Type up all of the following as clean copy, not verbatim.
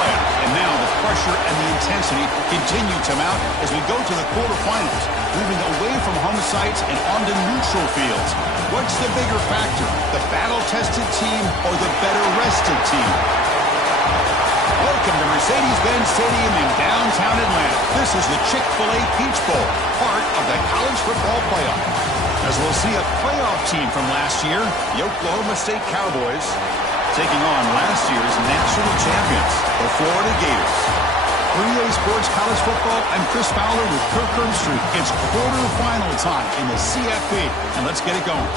playoff. And now the pressure and the intensity continue to mount as we go to the quarterfinals, moving away from home sites and onto neutral fields. What's the bigger factor, the battle-tested team or the better-rested team? Welcome to Mercedes-Benz Stadium in downtown Atlanta. This is the Chick-fil-A Peach Bowl, part of the college football playoff. As we'll see a playoff team from last year, the Oklahoma State Cowboys, taking on last year's national champions, the Florida Gators. For EA Sports College Football, I'm Chris Fowler with Kirk Herbstreit. It's quarterfinal time in the CFP, and let's get it going.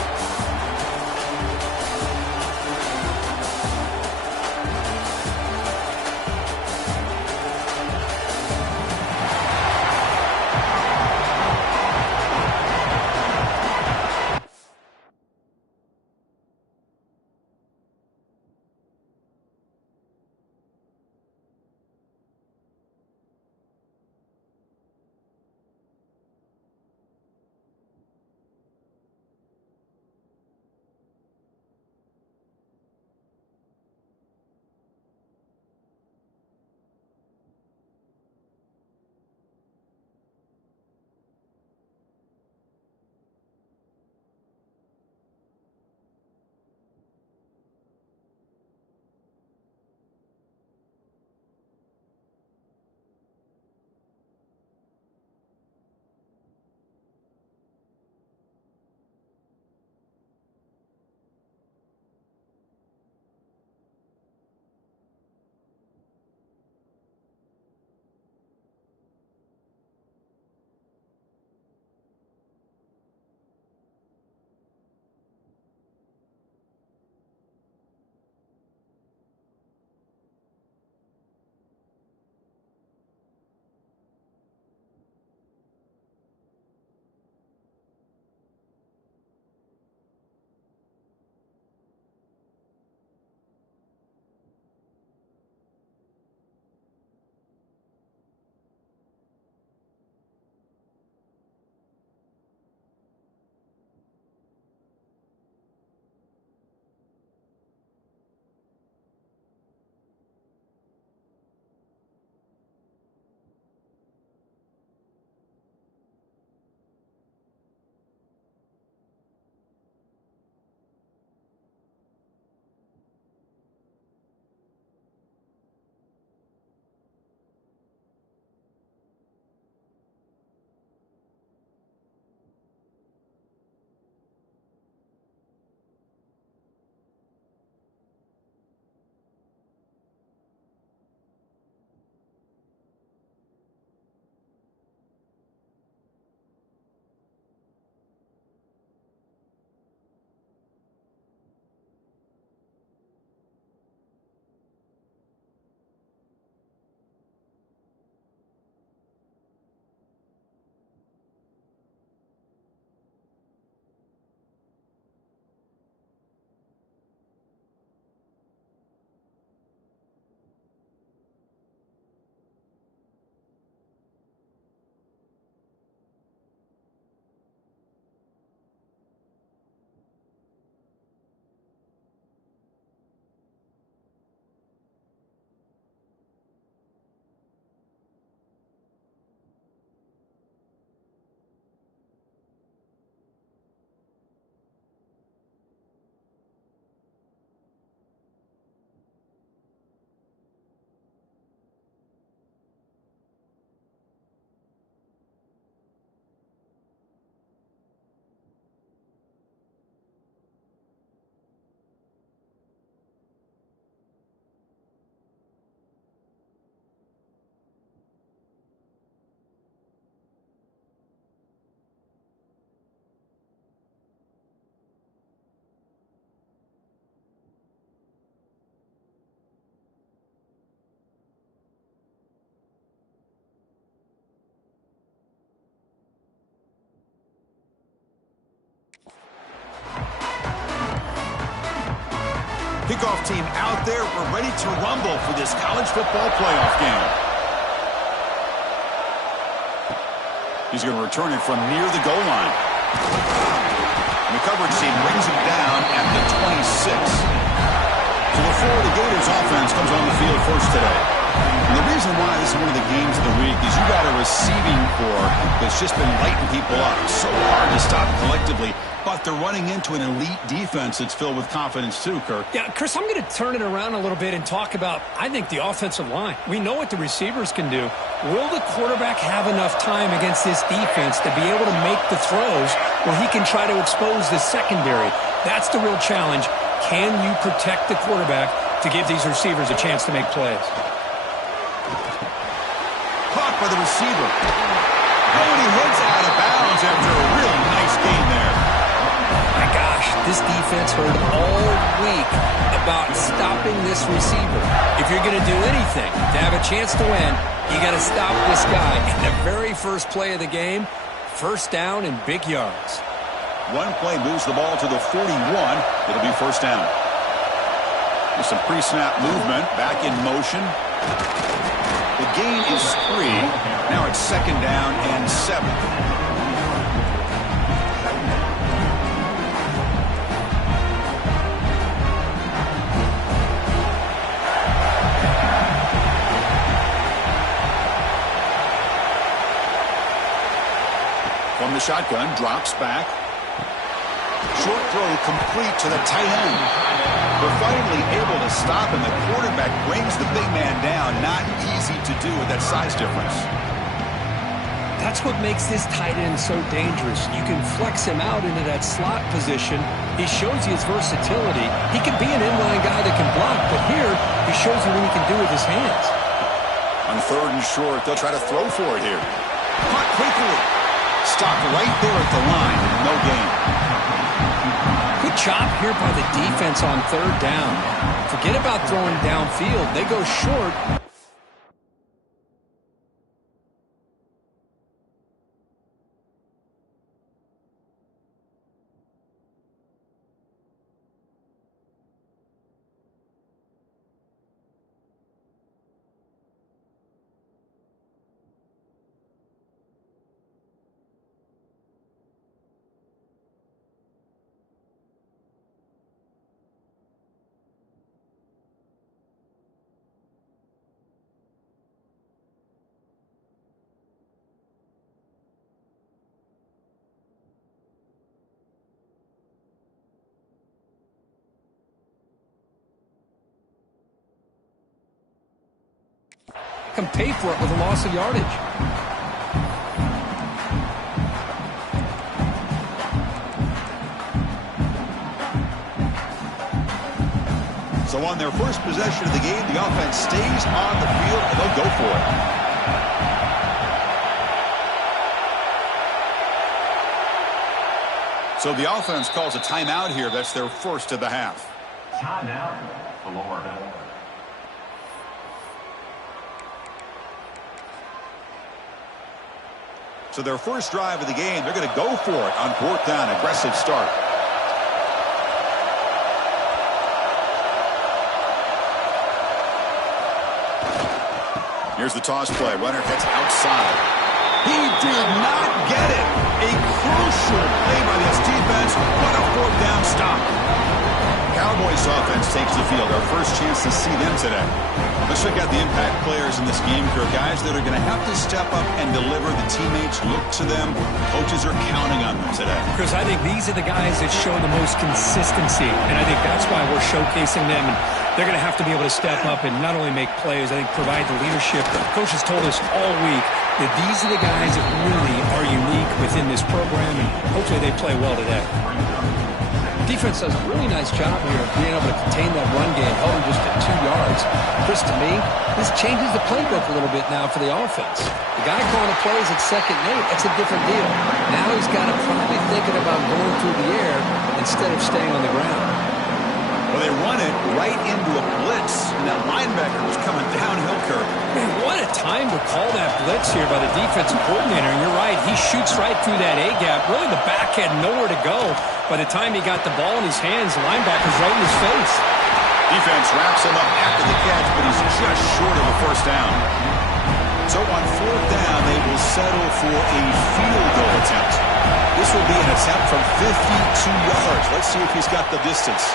Kickoff team out there. We're ready to rumble for this college football playoff game. He's going to return it from near the goal line. And the coverage team brings him down at the 26. So the Florida Gators offense comes on the field first today. And the reason why this is one of the games of the week is you got a receiving corps that's just been lighting people up. So hard to stop collectively, but they're running into an elite defense that's filled with confidence too, Kirk. Yeah, Chris, I'm going to turn it around a little bit and talk about, I think, the offensive line. We know what the receivers can do. Will the quarterback have enough time against this defense to be able to make the throws where he can try to expose the secondary? That's the real challenge. Can you protect the quarterback to give these receivers a chance to make plays? Caught by the receiver. Oh, and he heads out of bounds after a really nice gain there. My gosh, this defense heard all week about stopping this receiver. If you're going to do anything to have a chance to win, you got to stop this guy. And the very first play of the game, first down and big yards. One play moves the ball to the 41. It'll be first down. With some pre-snap movement, back in motion. The gain is 3. Now it's second down and 7. From the shotgun, drops back. Short throw complete to the tight end. They're finally able to stop him. The quarterback brings the big man down. Not easy to do with that size difference. That's what makes this tight end so dangerous. You can flex him out into that slot position. He shows you his versatility. He can be an inline guy that can block, but here he shows you what he can do with his hands. On third and short, they'll try to throw for it here. Caught quickly. Stopped right there at the line. No gain. Good job here by the defense on third down. Forget about throwing downfield. They go short. Can pay for it with a loss of yardage. So on their first possession of the game, the offense stays on the field and they'll go for it. So the offense calls a timeout here. That's their first of the half. Timeout, Florida. So their first drive of the game, they're going to go for it on fourth down. Aggressive start. Here's the toss play. Runner heads outside. He did not get it. A crucial play by this defense. What a fourth down stop. Cowboys offense takes the field. Our first chance to see them today. Let's check out the impact players in this game, Kirk. Guys that are going to have to step up and deliver. The teammates look to them. Coaches are counting on them today. Chris, I think these are the guys that show the most consistency, and I think that's why we're showcasing them. And they're going to have to be able to step up and not only make plays, I think provide the leadership. Coach has told us all week that these are the guys that really are unique within this program, and hopefully they play well today. Defense does a really nice job here of being able to contain that run game, held him just at 2 yards. Chris, to me, this changes the playbook a little bit now for the offense. The guy calling the plays at 2nd and 8, that's a different deal. Now he's got to probably thinking about going through the air instead of staying on the ground. Well, they run it right into a blitz, and that linebacker was coming downhill, Kirk. Man, what a time to call that blitz here by the defensive coordinator. And you're right, he shoots right through that A-gap. Really, the back had nowhere to go. By the time he got the ball in his hands, the linebacker's right in his face. Defense wraps him up after the catch, but he's just short of a first down. So on fourth down, they will settle for a field goal attempt. This will be an attempt from 52 yards. Let's see if he's got the distance.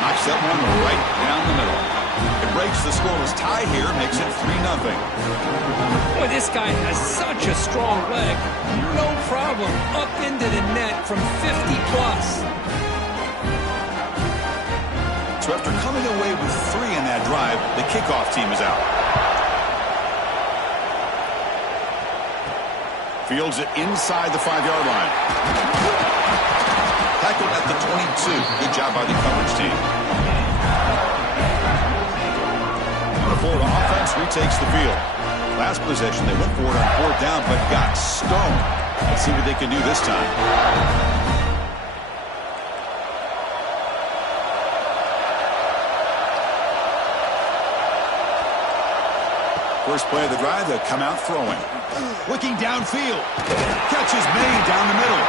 Knocks that one right down the middle. It breaks the scoreless tie here, makes it 3-0. Boy, this guy has such a strong leg. No problem. Up into the net from 50+. So after coming away with 3 in that drive, the kickoff team is out. Fields it inside the 5-yard line. Tackled at the 22. Good job by the coverage team. The Florida offense retakes the field. Last possession, they went for it on 4th down, but got stoned. Let's see what they can do this time. First play of the drive, they'll come out throwing. Looking downfield. Catch is made down the middle.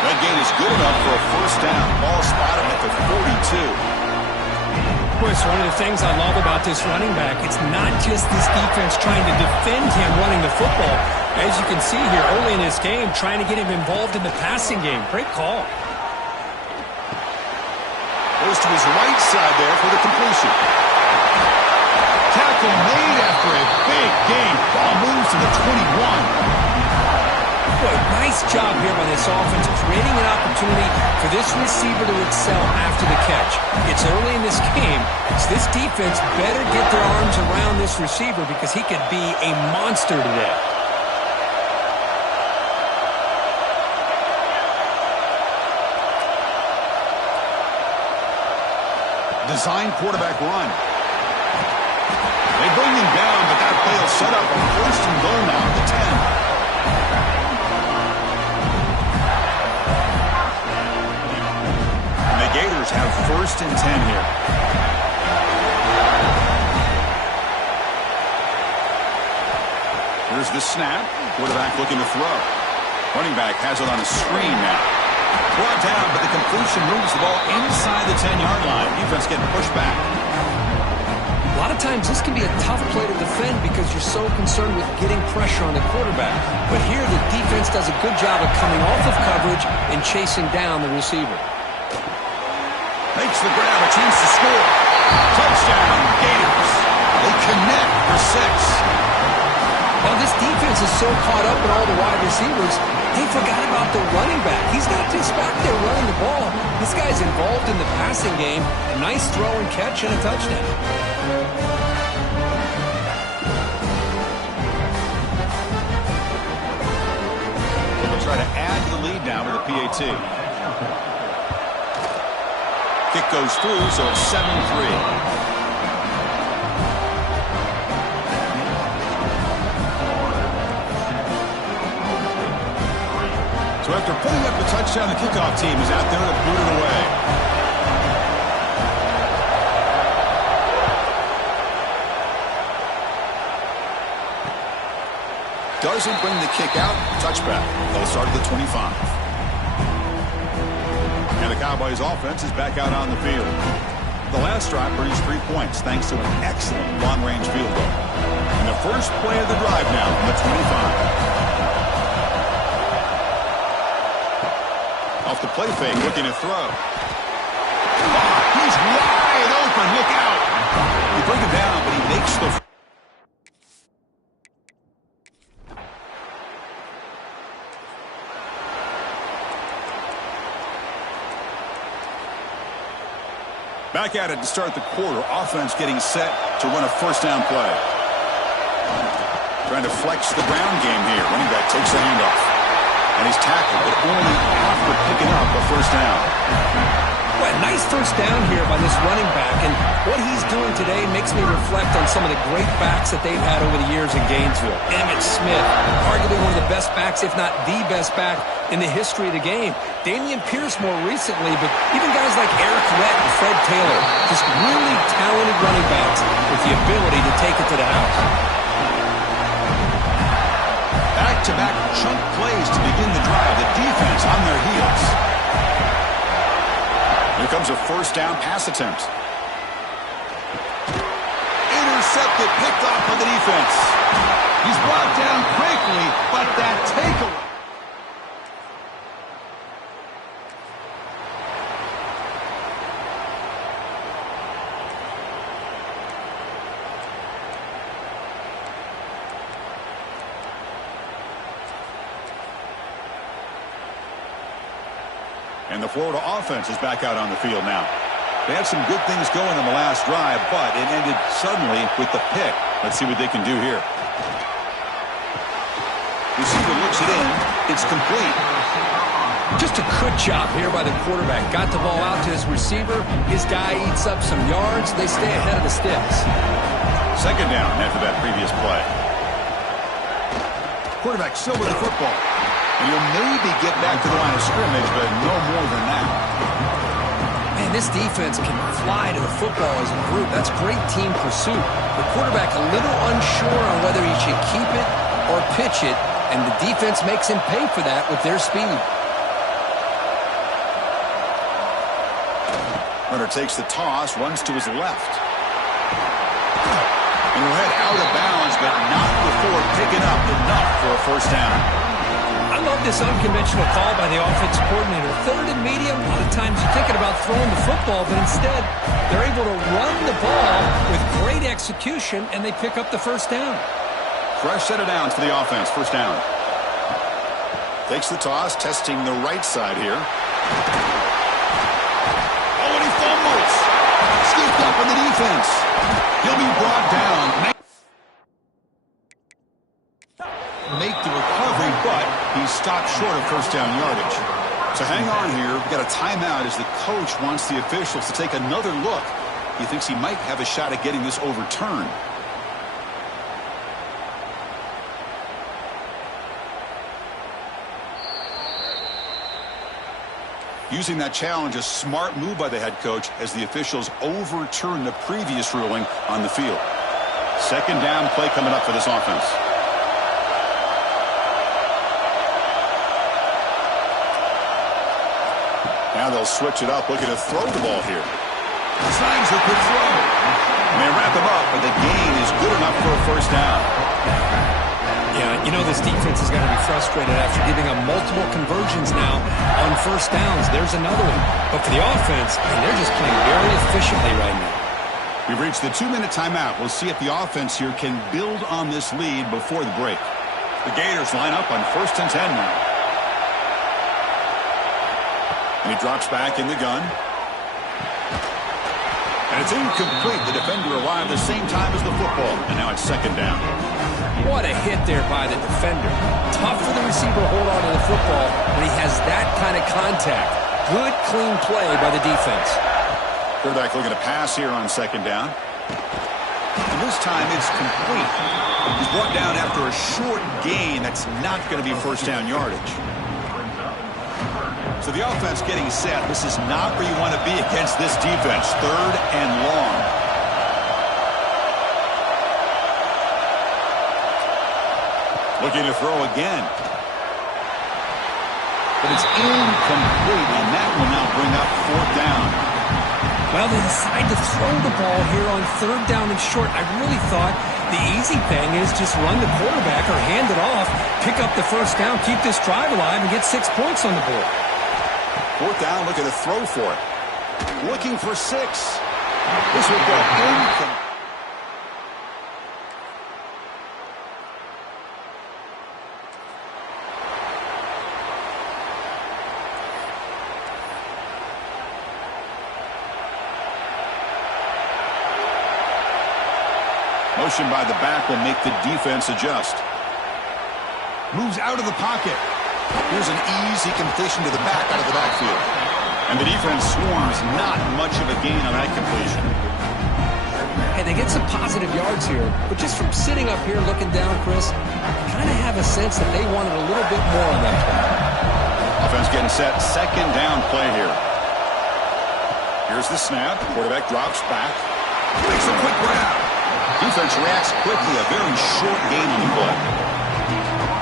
That gain is good enough for a first down. Ball spotted at the 42. Chris, one of the things I love about this running back, it's not just this defense trying to defend him running the football. As you can see here early in this game, trying to get him involved in the passing game. Great call. Goes to his right side there for the completion. Tackle made after a big gain. Ball moves to the 21. Boy, nice job here by this offense, creating an opportunity for this receiver to excel after the catch. It's early in this game, so this defense better get their arms around this receiver because he could be a monster today. Design quarterback run. They bring him down, but that play will set up a 1st and goal now at the 10. Gators have 1st and 10 here. Here's the snap. Quarterback looking to throw. Running back has it on a screen now. Brought down, but the completion moves the ball inside the 10-yard line. Defense getting pushed back. A lot of times this can be a tough play to defend because you're so concerned with getting pressure on the quarterback. But here the defense does a good job of coming off of coverage and chasing down the receiver. Makes the grab, a chance to score. Touchdown, Gators. They connect for 6. Now this defense is so caught up in all the wide receivers, they forgot about the running back. He's not just back there running the ball. This guy's involved in the passing game. A nice throw and catch and a touchdown. They'll try to add to the lead now with a PAT. Kick goes through, so it's 7-3. So after putting up the touchdown, the kickoff team is out there to boot it away. Doesn't bring the kick out. Touchback. They'll start at the 25. And the Cowboys offense is back out on the field. The last drive produced 3 points thanks to an excellent long-range field goal. And the first play of the drive now on the 25. Off the play fake, looking to throw. He's wide open. Look out. He brings him down, but he makes the... Back at it to start the quarter. Offense getting set to run a first down play. Trying to flex the ground game here. Running back takes the handoff. And he's tackled, but only after picking up a first down. Well, nice first down here by this running back. And what he's doing today makes me reflect on some of the great backs that they've had over the years in Gainesville. Emmitt Smith, arguably one of the best backs, if not the best back in the history of the game. Damian Pierce more recently, but even guys like Eric Rett and Fred Taylor, just really talented running backs with the ability to take it to the house. Back-to-back chunk plays to begin the drive. The defense on their heels. Here comes a first down pass attempt. Intercepted, picked off by the defense. He's brought down quickly, but that takeaway. And the Florida offense is back out on the field now. They had some good things going on the last drive, but it ended suddenly with the pick. Let's see what they can do here. Receiver looks it in. It's complete. Just a good job here by the quarterback. Got the ball out to his receiver. His guy eats up some yards. They stay ahead of the sticks. Second down after that previous play. Quarterback still with the football. And he'll maybe get back to the line of scrimmage, but no more than that. Man, this defense can fly to the football as a group. That's great team pursuit. The quarterback a little unsure on whether he should keep it or pitch it, and the defense makes him pay for that with their speed. Runner takes the toss, runs to his left. And we'll head out of bounds, but not before picking up enough for a first down. I love this unconventional call by the offensive coordinator. Third and medium, a lot of times you're thinking about throwing the football, but instead they're able to run the ball with great execution, and they pick up the first down. Fresh set of downs for the offense, first down. Takes the toss, testing the right side here. Oh, and he fumbles. Scooped up on the defense. He'll be brought down. Make the recovery, but he stopped short of first down yardage. So hang on here. We've got a timeout as the coach wants the officials to take another look. He thinks he might have a shot at getting this overturned. Using that challenge, a smart move by the head coach as the officials overturn the previous ruling on the field. Second down play coming up for this offense. Now they'll switch it up, looking to throw the ball here. Signs a good throw. And they wrap him up, but the gain is good enough for a first down. Yeah, you know this defense is going to be frustrated after giving up multiple conversions now on first downs. There's another one. But for the offense, I mean, they're just playing very efficiently right now. We've reached the 2-minute timeout. We'll see if the offense here can build on this lead before the break. The Gators line up on 1st and 10 now. And he drops back in the gun. And it's incomplete. The defender arrived the same time as the football. And now it's second down. What a hit there by the defender. Tough for the receiver to hold on to the football when he has that kind of contact. Good, clean play by the defense. Quarterback looking to pass here on second down. And this time it's complete. He's brought down after a short gain. That's not going to be first down yardage. So the offense getting set. This is not where you want to be against this defense. Third and long. Looking to throw again. But it's incomplete, and that will now bring up fourth down. Well, they decide to throw the ball here on third down and short. I really thought the easy thing is just run the quarterback or hand it off, pick up the first down, keep this drive alive, and get 6 points on the board. Fourth down, looking to throw for it. Looking for 6. This will go incomplete. Motion by the back will make the defense adjust. Moves out of the pocket. Here's an easy completion to the back out of the backfield. And the defense swarms. Not much of a gain on that completion. Hey, they get some positive yards here, but just from sitting up here looking down, Chris, I kind of have a sense that they wanted a little bit more on that play. Offense getting set. Second down play here. Here's the snap. Quarterback drops back. Makes a quick grab. Defense reacts quickly. A very short gain on the play.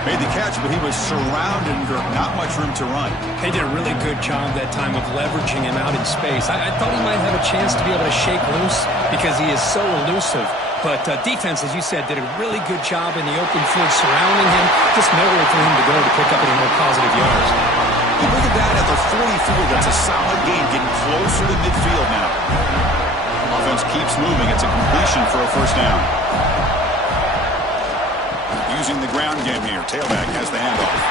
Made the catch, but he was surrounded and not much room to run. They did a really good job that time of leveraging him out in space. I thought he might have a chance to be able to shake loose because he is so elusive. But defense, as you said, did a really good job in the open field surrounding him. Just nowhere for him to go to pick up any more positive yards. You bring it down at the 44. That's a solid gain, getting closer to midfield now. Offense keeps moving. It's a completion for a first down. Using the ground game here. Tailback has the handoff.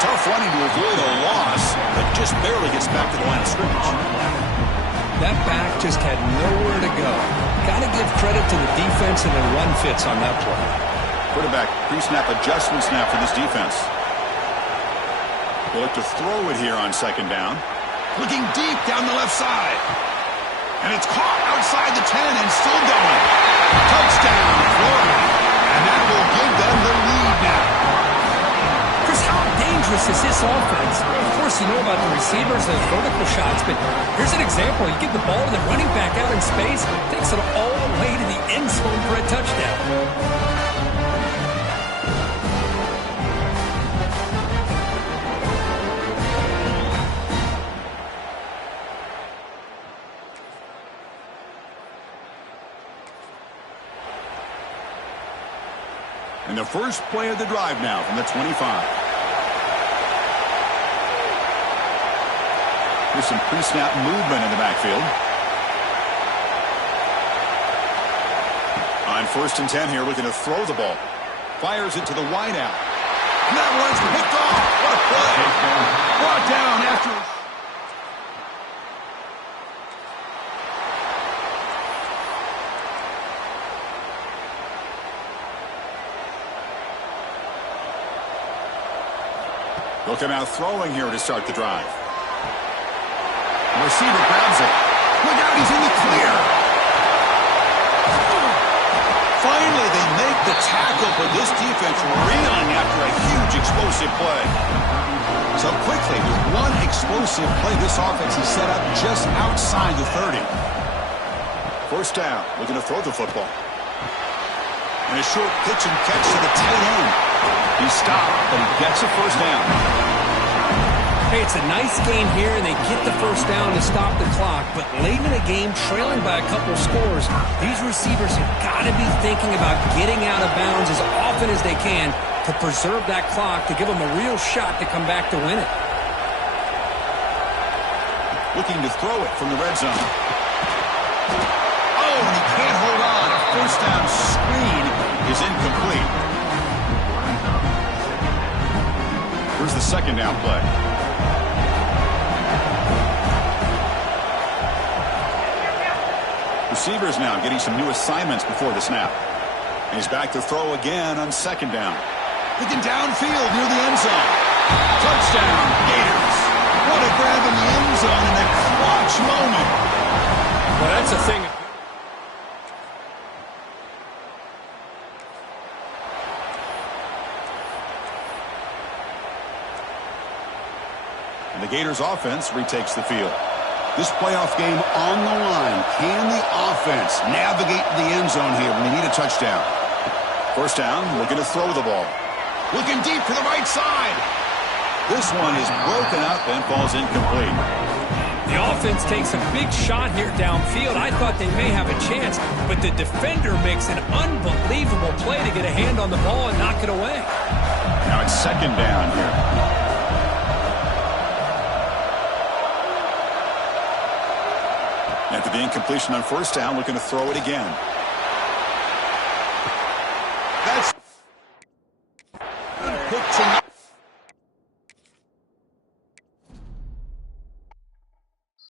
Tough running to avoid a loss, but just barely gets back to the line of scrimmage. That back just had nowhere to go. Got to give credit to the defense and the run fits on that play. Quarterback pre-snap adjustment snap for this defense. They'll look to throw it here on second down. Looking deep down the left side. And it's caught outside the 10 and still going. Touchdown, Florida. And that will give them the lead now. Chris, how dangerous is this offense? Of course, you know about the receivers and vertical shots, but here's an example. You give the ball to the running back out in space, takes it all the way to the end zone for a touchdown. And the first play of the drive now from the 25. There's some pre-snap movement in the backfield. On 1st and 10 here, looking to throw the ball. Fires it to the wide out. And that one's picked off. What a play. Brought down after... They'll come out throwing here to start the drive. The receiver grabs it. Look out, he's in the clear. Finally, they make the tackle, but this defense reeling after a huge explosive play. So quickly, with one explosive play, this offense is set up just outside the 30. First down, looking to throw the football. And a short pitch and catch to the tight end. He's stopped, but he gets a first down. Hey, it's a nice game here, and they get the first down to stop the clock. But late in the game, trailing by a couple scores, these receivers have got to be thinking about getting out of bounds as often as they can to preserve that clock, to give them a real shot to come back to win it. Looking to throw it from the red zone. Oh, and he can't hold on. A first down screen is incomplete. Here's the second down play. Receivers now getting some new assignments before the snap. And he's back to throw again on second down. Looking downfield near the end zone. Touchdown, Gators. What a grab in the end zone in a clutch moment. Well, that's the thing. And the Gators offense retakes the field. This playoff game on the line. Can the offense navigate the end zone here when they need a touchdown? First down, looking to throw the ball. Looking deep to the right side. This one is broken up and falls incomplete. The offense takes a big shot here downfield. I thought they may have a chance, but the defender makes an unbelievable play to get a hand on the ball and knock it away. Now it's second down here. After the incompletion on first down, looking to throw it again.